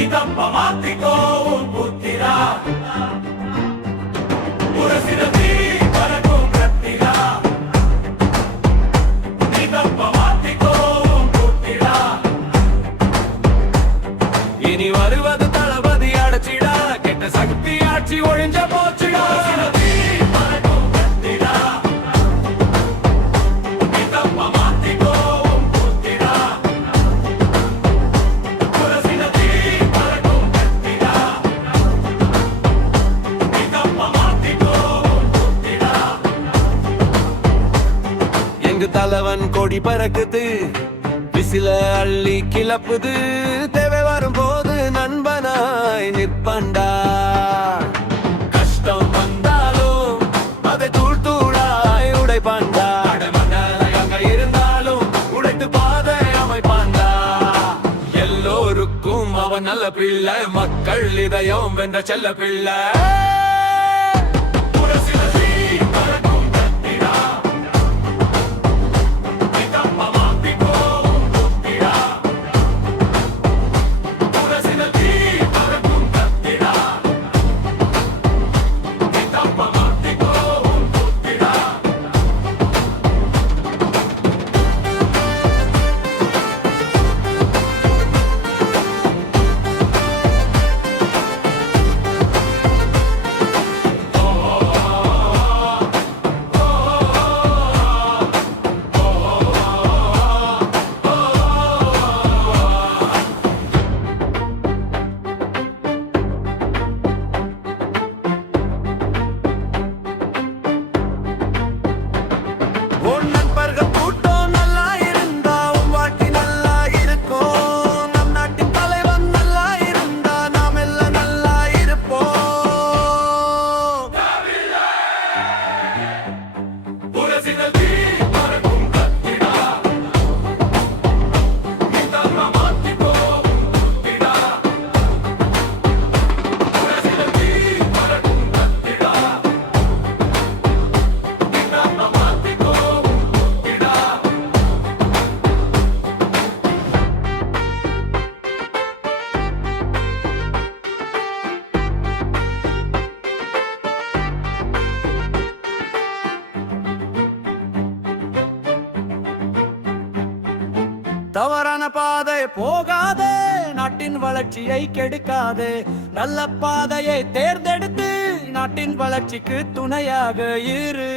இதப்ப மாத்திக்கோ உன் புத்திரா புரசிரதி பறக்கும் கத்திரா இதப்ப மாத்திக்கோ உன் புத்திரா இனி வருவது தளபதி அடைச்சிடா கெட்ட சக்தி ஆட்சி ஒழிஞ்ச போச்சுடா தலைவன் கொடி பறக்குது விசில அள்ளி கிளப்புது தேவை வரும்போது நண்பனாய் நிற்பண்டா கஷ்டம் வந்தாலும் அதை தூள் தூளாய் உடைப்பாண்டா அங்க இருந்தாலும் உடைத்து பாதை அமைப்பாண்டா எல்லோருக்கும் அவன் நல்ல பிள்ளை மக்கள் இதயம் வென்ற செல்ல பிள்ளை தவறான பாதை போகாதே நாட்டின் வளர்ச்சியை கெடுக்காதே நல்ல பாதையை தேர்ந்தெடுத்து நாட்டின் வளர்ச்சிக்கு துணையாக இரு